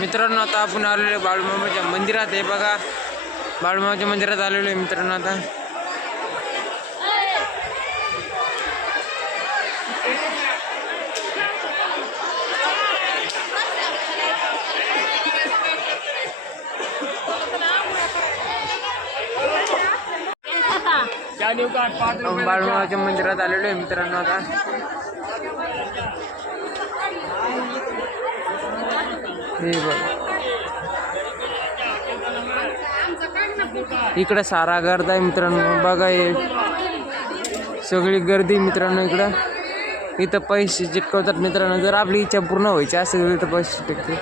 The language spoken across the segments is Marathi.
मित्रांनो आता आपण आलेलो आहे बाळूमामाच्या मंदिरात. हे बघा बाळूमामाच्या मंदिरात आलेलो आहे मित्रांनो. आता बाळूमामाच्या मंदिरात आलेलो आहे मित्रांनो. आता हे बघ इकडं सारा गर्द आहे मित्रांनो. बघा हे सगळी गर्दी मित्रांनो. इथं पैसे चिटकवतात मित्रांनो. जर आपली इच्छा पूर्ण व्हायची असेल तर पैसे चिटकते.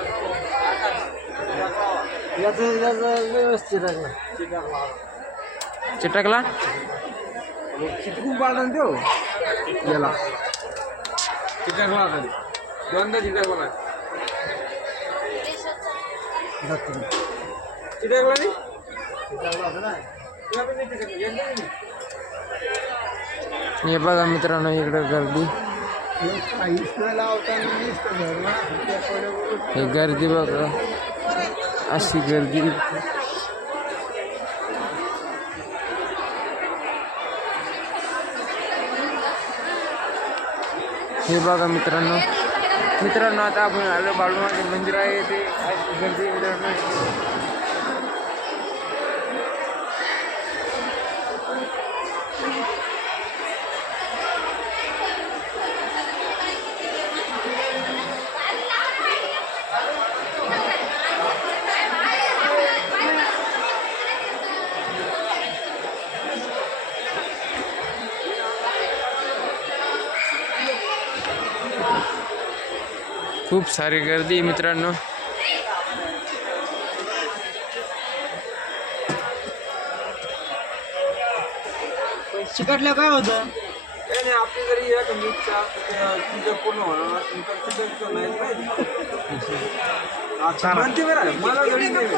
चिटकला चिटकून पाडून देऊ याला. चिटकला तरी दोनदा चिटकला. चिटकला नाही. हे बघा मित्रांनो इकडं गर्दी. हे गर्दी बघा अशी गर्दी. हे बघा मित्रांनो. आता आपण आलो बाळूमामाचे मंदिर आहे ते गर्दी मित्रांनो. खूप सारी गर्दी मित्रांनो. चिकटल्या काय होतं? नाही आपली जरी एखादी इच्छा तुझं पूर्ण होणार चिकटचं नाही म्हणते बरं मला घरी नाही.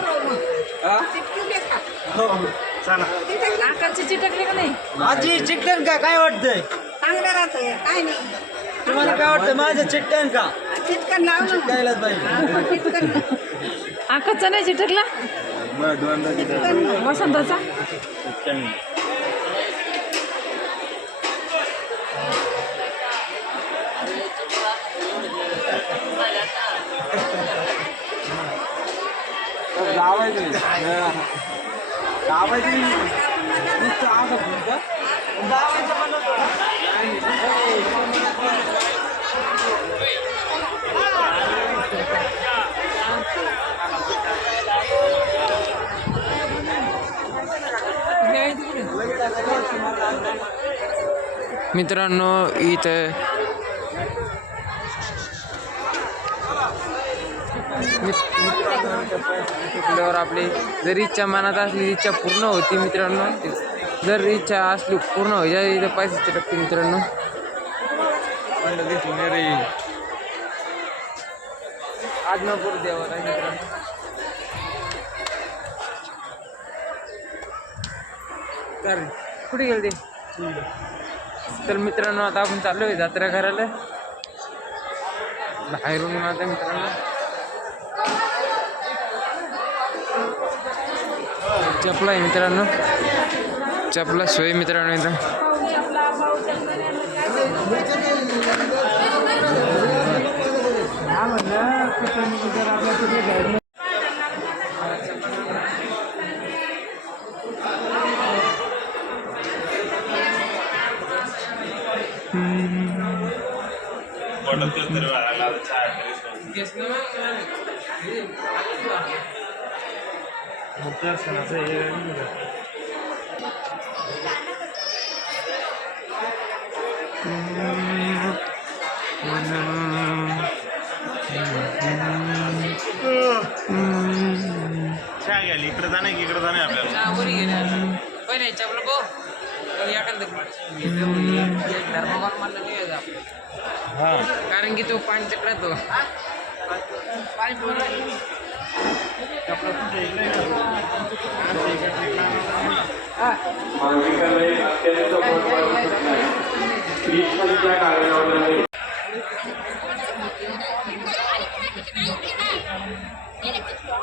चला आकाशची चिटकली का नाही? आजी चिकटन का काय वाटतंय? चांगलं राहतंय काय नाही. तुम्हाला काय वाटतं माझं चिकटन का? चिटकन लावून चिकटायलाच पाहिजे. आकाशचा नाही चिटकला वसंताचा. लावायचं लावायचं नुसतं असं मित्रांनो इथं आपली जर इच्छा मनात असली इच्छा पूर्ण होती मित्रांनो. जर इच्छा असली पूर्ण व्हायच्या इथं पैसे चिटकते मित्रांनो. आदमापूर देवाला आहे मित्रांनो. तर कुठे गेले ते? तर मित्रांनो आता आपण चाललो आहे जत्रा करायला बाहेरून. आता मित्रांनो चपला आहे मित्रांनो. चपला सोय मित्रांनो इथं. इकडे जाणे की इकडे जाणे आपल्याला पहिले चपला बो कारण की तो पाणी चक्रात तो Electric